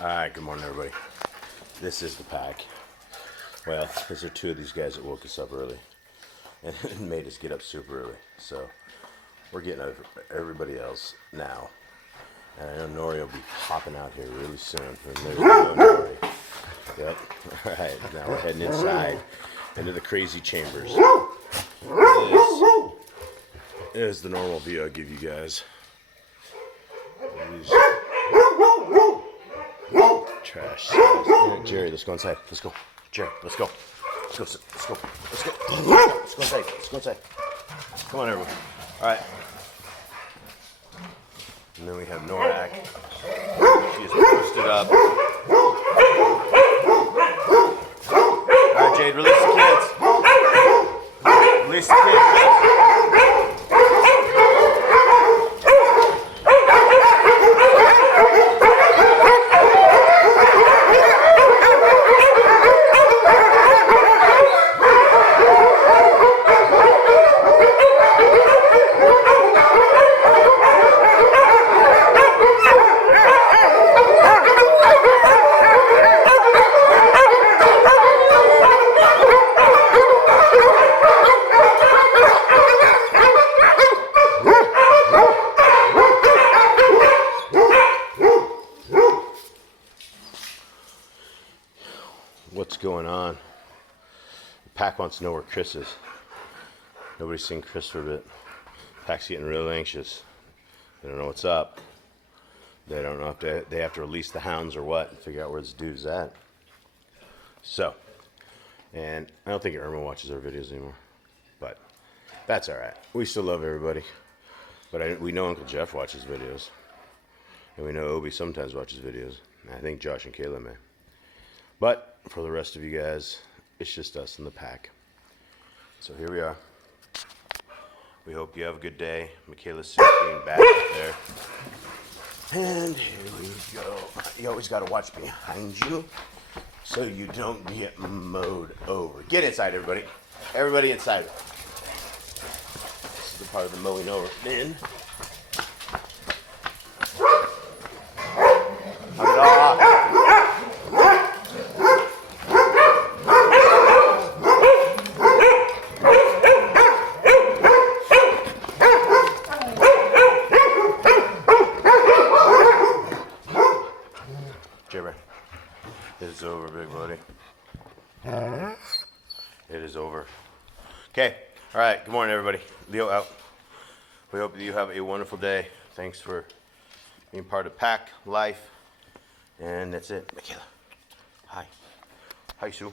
Alright, good morning everybody. This is the pack. Well, these are two of these guys that woke us up early and made us get up super early. So we're getting everybody else now. And I know Nori will be hopping out here really soon. And there's Nori. Yep. Alright, now we're heading inside into the crazy chambers. This is the normal view I give you guys. Trash. Jerry, let's go inside. Let's go. Jerry, let's go. Let's go. Let's go. Let's go. Let's go inside. Let's go inside. Come on, everyone. All right. And then we have Norak. She is posted up. All right, Jade, release the kids. Release the kids. What's going on? The pack wants to know where Chris is. Nobody's seen Chris for a bit. Pack's getting real anxious. They don't know what's up. They don't know if they have to release the hounds or what and figure out where this dude's at. So, and I don't think Irma watches our videos anymore, but that's all right. We still love everybody. But we know Uncle Jeff watches videos, and we know Obi sometimes watches videos. And I think Josh and Kayla may. But for the rest of you guys, it's just us in the pack. So here we are. We hope you have a good day. Michaela's 16 back up there. And here we go. You always got to watch behind you so you don't get mowed over. Get inside, everybody. Everybody inside. This is the part of the mowing over. Then. It's over, big buddy. It is over. Okay. All right. Good morning, everybody. Leo out. We hope that you have a wonderful day. Thanks for being part of Pack Life. And that's it. Michaela. Hi. Hi, Sue.